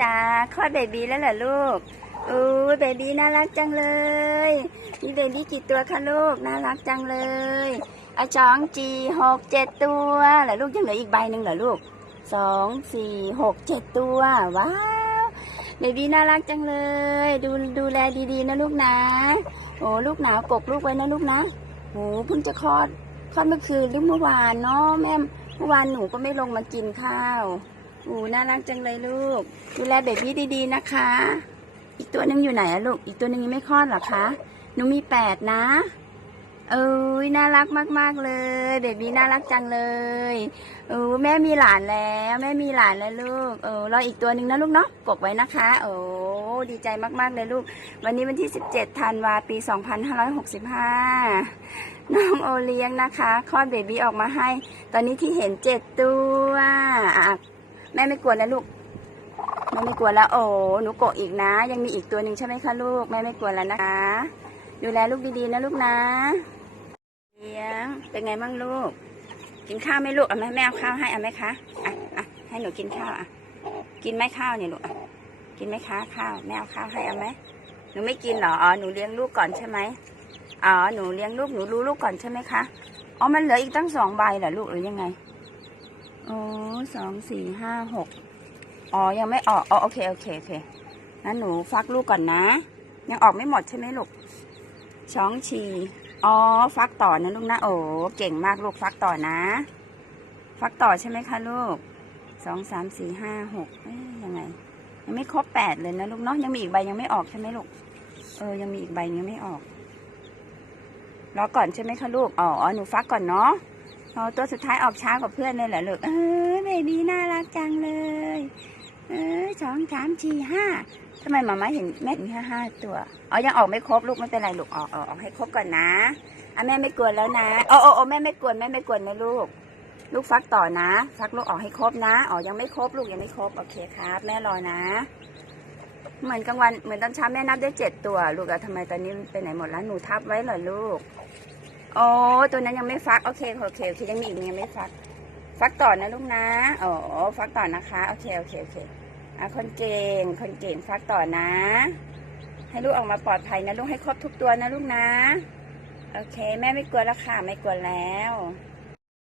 จ๋าคลอดเบบีแล้วเหรอลูกอู้เบบีน่ารักจังเลย มีเบบีกี่ตัวคะลูก น่ารักจังเลยอาจองจีหกเจ็ดตัวเหรอลูกยังเหลืออีกใบหนึ่งเหรอลูกสองสี่หกเจ็ดตัว ว้าวเบบีน่ารักจังเลย ดูดูแลดีๆนะลูกนะ โอ้ลูกหนาวกกลูกไว้นะลูกนะโอ้เพิ่งจะคลอดคลอดเมื่อคืนหรือเมื่อวานเนาะแม่เมื่อวานหนูก็ไม่ลงมากินข้าว อูน่ารักจังเลยลูก ดูแลเบบี้ดีๆนะคะ อีกตัวหนึงอยู่ไหนอะลูก อีกตัวหนึงยังไม่คลอดหรอคะหนูมีแปดนะ เอ้ยน่ารักมากๆเลย เบบี้น่ารักจังเลยเออแม่มีหลานแล้ว แม่มีหลานแล้วลูกเออรออีกตัวหนึ่งนะลูกเนาะกกไว้นะคะโอ้ดีใจมากๆเลยลูก วันนี้วันที่ 17ธันวาปี 2565 น้องโอเลี้ยงนะคะคลอดเบบี้ออกมาให้ ตอนนี้ที่เห็นเจ็ดตัวอะ แม่ไม่กลัวแล้วลูกแม่ไม่กลัวแล้วโอ้หนูโกะอีกนะ ยังมีอีกตัวหนึ่งใช่ไหมคะลูกแม่ไม่กลัวแล้วนะคะ ดูแลลูกดีๆนะลูกนะเลี้ยงเป็นไงบ้างลูก กินข้าวไหมลูกเอาไหมแม่เอาข้าวให้เอาไหมคะอะอะให้หนูกินข้าวอะกินไหมข้าวเนี่ยลูกอะกินไหมคะข้าวแม่เอาข้าวให้เอาไหมหนูไม่กินหรออ๋อหนูเลี้ยงลูกก่อนใช่ไหมอ๋อหนูเลี้ยงลูกหนูรู้ลูกก่อนใช่ไหมคะอ๋อมันเหลืออีกตั้งสองใบเหรอลูกหรือยังไง โอ้สองสี่ห้าหกอ๋อ ยังไม่ออกอ๋อโอเค โอเค โอเคงั้นหนูฟักลูกก่อนนะ ยังออกไม่หมดใช่ไหมลูกช้องชีอ๋อ ฟักต่อนะลูกนะ โอ้เก่งมากลูกฟักต่อนะ ฟักต่อใช่ไหมคะลูกสองสามสี่ห้าหกยยังไง ยังไม่ครบแปดเลยนะลูกเนาะยังมีอีกใบยังไม่ออกใช่ไหมลูกเออยังมีอีกใบยังไม่ออกรอก่อนใช่ไหมคะลูกอ๋อหนูฟักก่อนเนาะ อ๋อตัวสุดท้ายออกช้ากว่าเพื่อนเลยเหรอลูก เออเบบีน่ารักจังเลย เออสองสามสี่ห้าทำไมหมาม่าเห็นแม่ถึงแค่ห้าตัวอ๋อยังออกไม่ครบลูกไม่เป็นไรลูกออกออกออกให้ครบก่อนนะอะแม่ไม่กวนแล้วนะโอ้โอ้โอ้แม่ไม่กวนแม่ไม่กวนนะลูก ลูกฟักต่อนะฟักลูกออกให้ครบนะอ๋อยังไม่ครบลูกยังไม่ครบโอเคครับ แม่รอนะ เหมือนกลางวันเหมือนตอนเช้าแม่นับได้เจ็ดตัว ลูกอะทำไมตอนนี้ไปไหนหมดแล้วหนูทับไว้เหรอลูก โอ้ตัวนั้นยังไม่ฟัก โอเค โอเค โอเค ยังมีอีกยังไม่ฟัก ฟักต่อนะลูกนะ อ๋อ ฟักต่อนะคะ โอเค โอเค โอเคอะคนเก่ง คนเก่งฟักต่อนะ ให้ลูกออกมาปลอดภัยนะลูก ให้ครบทุกตัวนะลูกนะ โอเค แม่ไม่กลัวแล้วค่ะ ไม่กลัวแล้ว